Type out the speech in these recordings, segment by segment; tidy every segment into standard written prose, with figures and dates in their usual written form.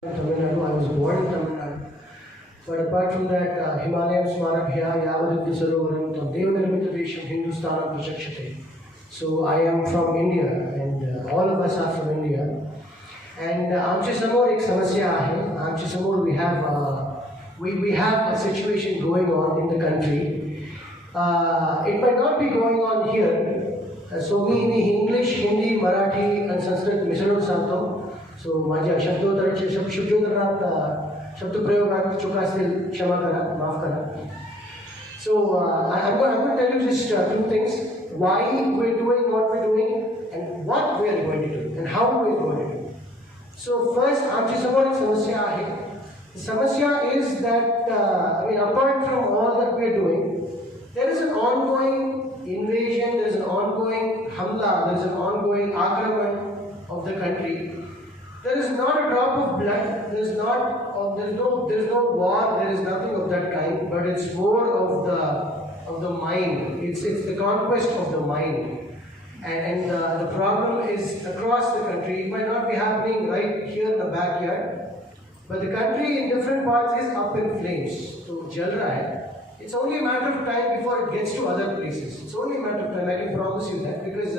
Tamil Nadu. I was born in Tamil Nadu. But apart from that, Himalayan Smarabhya, Yavadidhi Sarovaram, Devanirmita Desham, Hindustanam Prachakshate. So I am from India, and all of us are from India. And आमचे समोर एक समस्या आहे. आमचे समोर we have a situation going on in the country. It might not be going on here. So me English, Hindi, Marathi and Sanskrit मिसळून सांगतो. So माझ्या शब्दोत्तरात शब्दप्रयोगात चुका असतील क्षमा करा, माफ करा. So I'm going to tell you just two things: why we're doing what we're doing, and what we are going to do, and how we're going to do. So first, आमची समोर एक समस्या आहे. The समस्या is that apart from all that we're doing, there is an ongoing invasion, there is an ongoing hamla, there is an ongoing akraman of the country. There is not a drop of blood. There is no war. There is nothing of that kind. But it's more of the mind. It's the conquest of the mind. And the problem is across the country. It might not be happening right here in the backyard, but the country in different parts is up in flames. So jal raha hai. It's only a matter of time before it gets to other places. It's only a matter of time. I can promise you that, because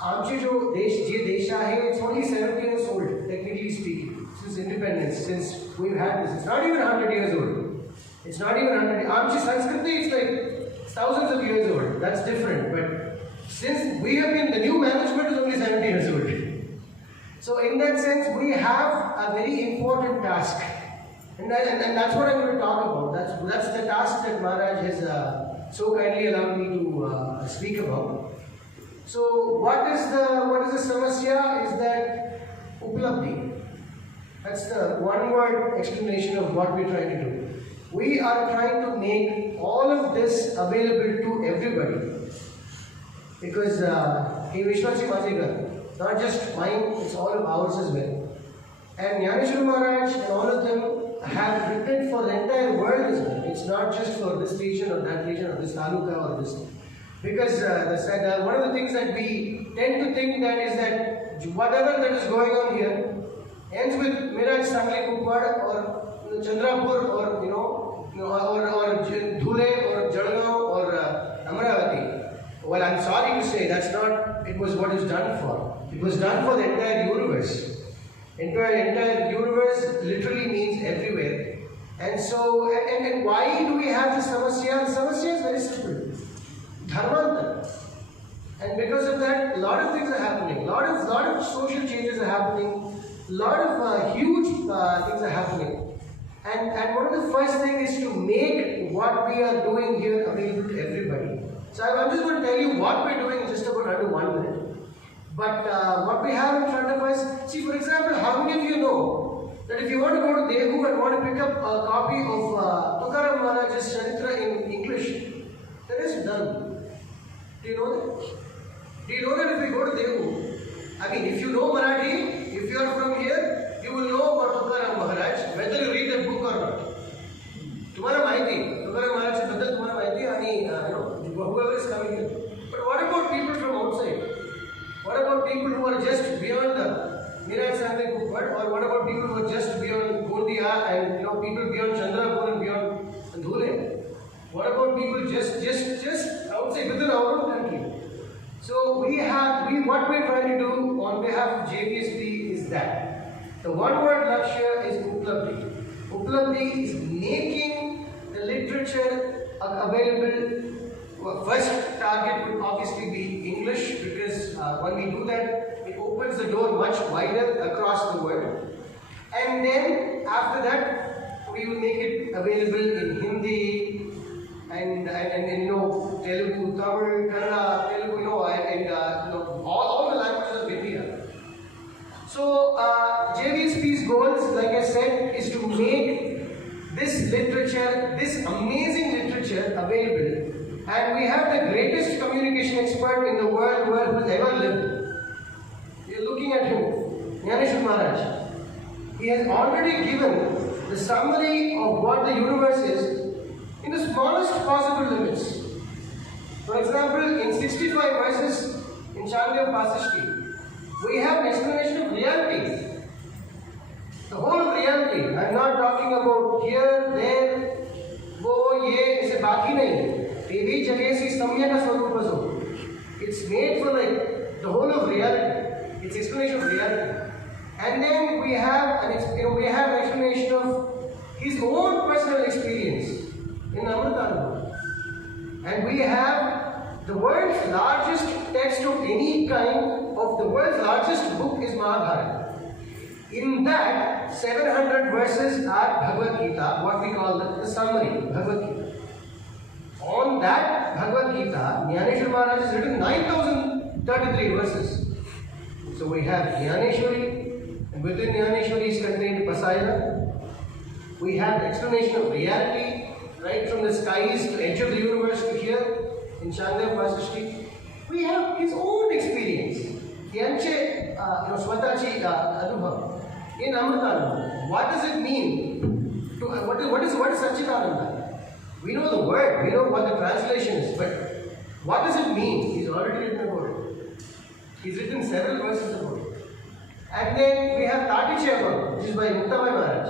आमचे जो देश आहे, it's only 70 years old, technically speaking, since independence, since we've had this. It's not even 100 years old. It's not even 100. आमची संस्कृति is like thousands of years old. That's different. But since we have been, the new management is only 70 years old. So in that sense, we have a very important task, and that's what I'm going to talk about. That's the task that Maharaj has so kindly allowed me to speak about. So what is the samasya is that uplabdhi. That's the one word explanation of what we're trying to do. We are trying to make all of this available to everybody, because he Vishwasi Majiga, not just mine, it's all of ours as well. And Jnaneshwar Maharaj and all of them have written for the entire world as well. It's not just for this region or that region or this taluka or this. Because one of the things that we tend to think that is that whatever that is going on here ends with Miraj, Sangli, Kuppad, or Chandrapur, or Dhule, or Jalgaon, or Amravati. Well, I'm sorry to say that's not. It was what is done for. It was done for the entire universe. Entire universe literally means everywhere. And so, and why do we have the samasya? The samasya is very simple. Dharmantar. And because of that, a lot of things are happening. A lot of social changes are happening. A lot of huge things are happening. And one of the first things is to make what we are doing here available to everybody. So I'm just going to tell you what we're doing in just about under 1 minute. But what we have in front of us, see, for example, how many of you know that if you want to go to Dehu and want to pick up a copy of Tukaram Maharaj's Charitra in English, that is done. Do you know that? Do you know that if we go to Dehu, if you know Marathi, if you are from here, you will know about Tukaram Maharaj, whether you read that book or not. Tumhara mahiti, Tukaram Maharaj se badal tumhara mahiti, whoever is coming here. But what about people from outside? What about people who are just beyond the Miraj Sangli Kuppad, or what about people who are just beyond Gondia and people beyond Chandrapur and beyond Dhule? What about people just outside within our own country? So what we're trying to do on behalf of JVSP is that the one word lakshya is uplabdhi. Uplabdhi is making the literature available. First target would obviously be English, because when we do that, it opens the door much wider across the world. And then after that, we will make it available in Hindi, and Telugu, Tamil, Kannada, Telugu, all the languages of India. So JVSP's goals, like I said, is to make this literature, this amazing literature, available. And we have the greatest communication expert in the world who has ever lived. You're looking at him, Jnaneshwar Maharaj. He has already given the summary of what the universe is in the smallest possible limits. For example, in 65 verses in Chandya Pasishti, we have an explanation of reality. The whole of reality. I'm not talking about here, there, वो ये इसे बाकी नहीं. तेरी जगह से सम्यक स्वरूप बसो. It's made for like the whole of reality. It's explanation of reality. And then we have we have an explanation of his own personal experience in Amritananda. And we have the world's largest text of any kind, of the world's largest book is Mahabharata. In that, 700 verses are Bhagavad Gita, what we call the summary, Bhagavad Gita. On that Bhagavad Gita, Jnaneshwar Maharaj has written 9,033 verses. So we have Jnaneshwari, and within Jnaneshwari is contained Pasayana. We have explanation of reality, right from the skies to edge of the universe to here in Chandra Vasishti. We have his own experience. Yanche Swatachi Anubhav. In Amritananda, what does it mean? What is Satchidananda? We know the word, we know what the translation is, but what does it mean? He's already written about it. He's written several verses about it. And then we have Taticheva, which is by Muktamai Maharaj,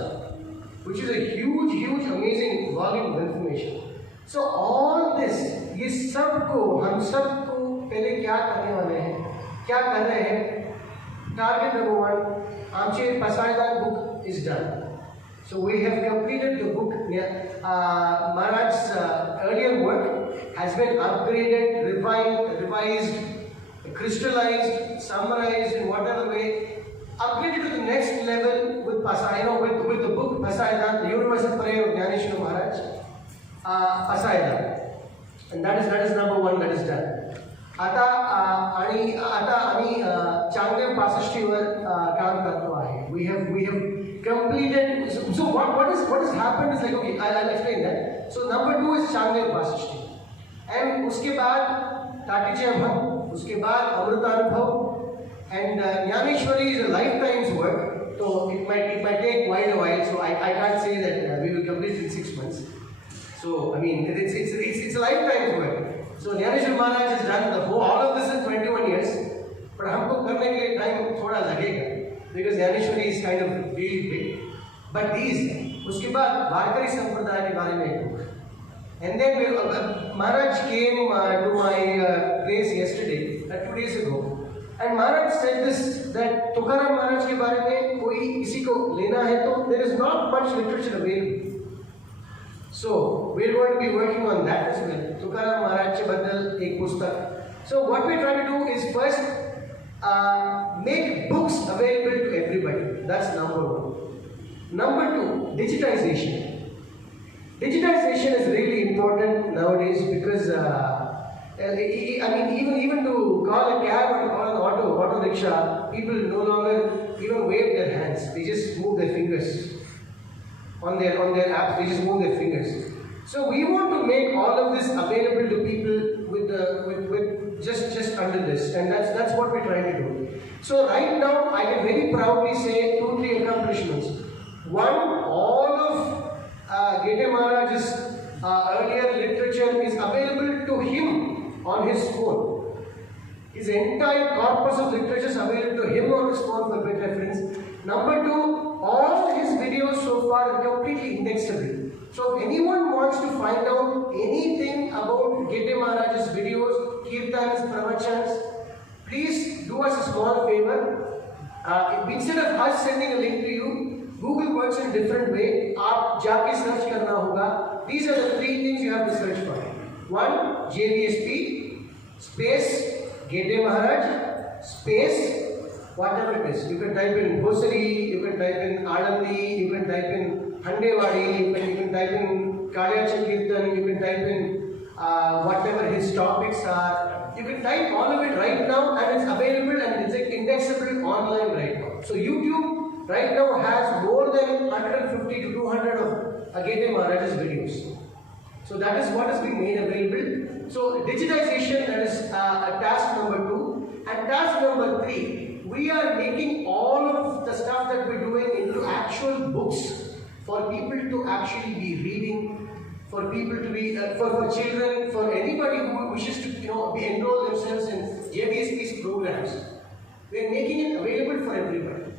which is a huge, amazing volume of information. So all this, ये सबको हम सबको पहले क्या करने वाले हैं, क्या कर रहे हैं? Target number one, Amche Pasayana book is done. So we have completed the book. Maharaj's earlier work has been upgraded, revised, crystallized, summarized in whatever way, upgraded to the next level with Pasayana, with the book Pasayana, the Universal Prayer of Jnaneshwar Maharaj, Pasayana. And that is number one, that is done. आता आम्ही चांगल्या 65 वर काम करतो आहे. We have completed. So what has happened is like, okay, I'll explain that. So number 2 is चांगल्या 65, and उसके बाद टाटीचे अनुभव, उसके बाद Amritanubhav, and Jnaneshwari is a lifetime's work. So it might take quite a while. So I can't say that we will complete it in 6 months. So I mean it's a lifetime's work. So Jnaneshwar Maharaj has done all of this in 21 years, but हमको करने के लिए time थोड़ा लगेगा, because Jnaneshwari is kind of really big. But these, उसके बाद वारकरी संप्रदाय के बारे में एक book. And then Maharaj came to my place yesterday, 2 days ago, and Maharaj said this, that Tukaram Maharaj के बारे में कोई किसी को लेना है तो there is not much literature available. So we are going to be working on that as well. Tukaram Maharaj ke badal ek pustak. So what we are trying to do is first make books available to everybody. That's number 1. Number 2, digitization. Digitization is really important nowadays because I mean even to call a cab or to call an auto rickshaw, people no longer even wave their hands. They just move their fingers. On their apps, they just move their fingers. So we want to make all of this available to people with just under this, and that's what we're trying to do. So right now, I can very proudly say 2-3 accomplishments. One, all of Gete Maharaj's earlier literature is available to him on his phone. His entire corpus of literature is available to him on his phone for quick reference. Number 2, all his videos so far are completely indexable. So if anyone wants to find out anything about Gete Maharaj's videos, kirtans, pravachans, please do us a small favor. Instead of us sending a link to you, Google works in a different way. आप जाके search करना होगा. These are the 3 things you have to search for. 1, JVSP, space Gete Maharaj, space whatever it is. You can type in Bhosari, you can type in Adandi, you can type in Handewadi, you can type in Kalyacha Kirtan, you can type in whatever his topics are. You can type all of it right now, and it's available and it's indexable online right now. So YouTube right now has more than 150 to 200 of Gete Maharaj's videos. So that is what is being made available. So digitization, that is a task number 2. And task number 3, we are making all of the stuff that we're doing into actual books for people to actually be reading, for people to be, for children, for anybody who wishes to be enroll themselves in JVSP's programs. We're making it available for everybody.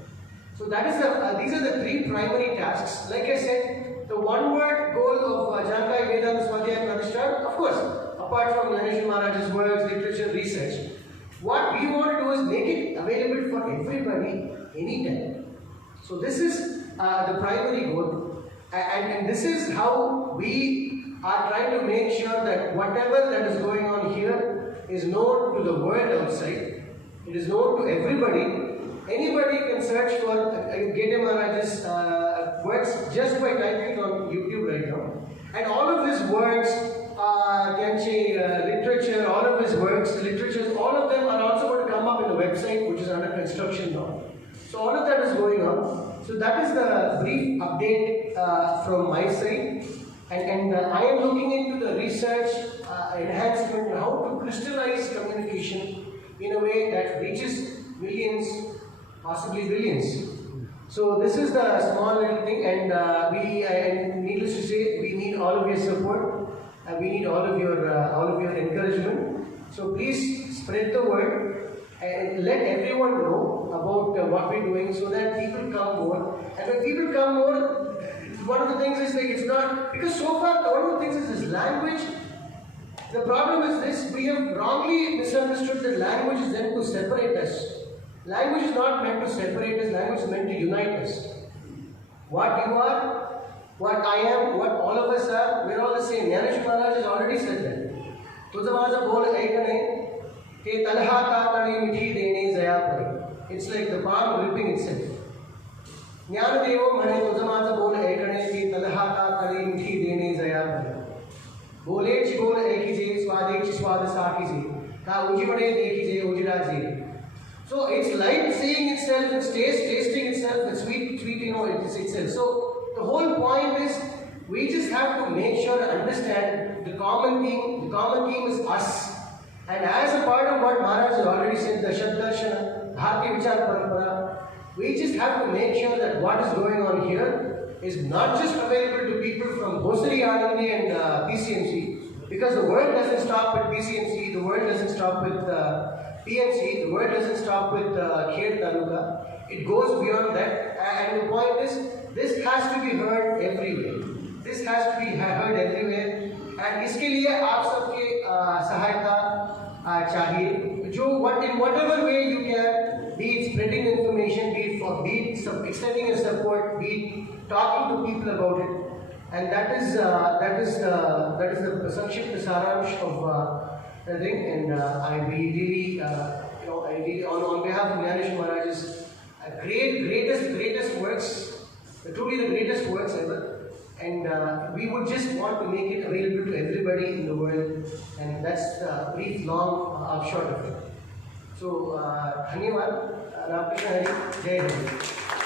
So that is these are the 3 primary tasks. Like I said, the one-word goal of Jankai Vedanta Swadhyaya Pradishta, of course, apart from Ganesh Maharaj's works, literature, research, what we want to do is make it available for everybody anytime. So this is the primary goal, and this is how we are trying to make sure that whatever that is going on here is known to the world outside. It is known to everybody. Anybody can search for Gede Maharaj's works just by typing on YouTube right now. And all of his works, literature, all of his works, literatures, all of them are also going to come up in the website, which is under construction now. So all of that is going on. So that is the brief update from my side. And I am looking into the research enhancement, how to crystallize communication in a way that reaches millions, possibly billions. So this is the small little thing, and needless to say, we need all of your support. We need all of your encouragement. So please spread the word and let everyone know about what we're doing, so that people come more. And when people come more, one of the things is like it's not, because so far one of the things is this language. The problem is this: we have wrongly misunderstood that language is meant to separate us. Language is not meant to separate us. Language is meant to unite us. What you are, what I am, what all of us are, we're all the same. Ganesh Maharaj has already said that. It's like the palm ripping itself. Jnanadevo mane tujamaza bol ekane ki talha ka kali mithi dene zaya pare. Bole chi bol ekije swade chi swad sakije. Ka uji bade dekije ujira ji. So it's like saying itself, it's tasting itself, it's sweet, it's itself. So the whole point is, we just have to make sure to understand the common theme is us. And as a part of what Maharaj has already said, the Sudharsan, Bharti Vichar Parampara, we just have to make sure that what is going on here is not just available to people from Bhosari, Anandi and PCMC, because the world doesn't stop with PCMC, the world doesn't stop with PMC, the world doesn't stop with Khed Taluka. It goes beyond that, and the point is, this has to be heard everywhere. This has to be heard everywhere, and इसके लिए आप सबके सहायता चाहिए. In whatever way you can, be it spreading information, be it extending your support, be it talking to people about it, and that is the Sankshipt Saransh of the thing. And I really, on behalf of Ganesh Maharaj's greatest works, truly the greatest works ever. And we would just want to make it available to everybody in the world, and that's the brief, long upshot of it. So, Dhanyavad, Ramakrishna Hari, Jai Hari.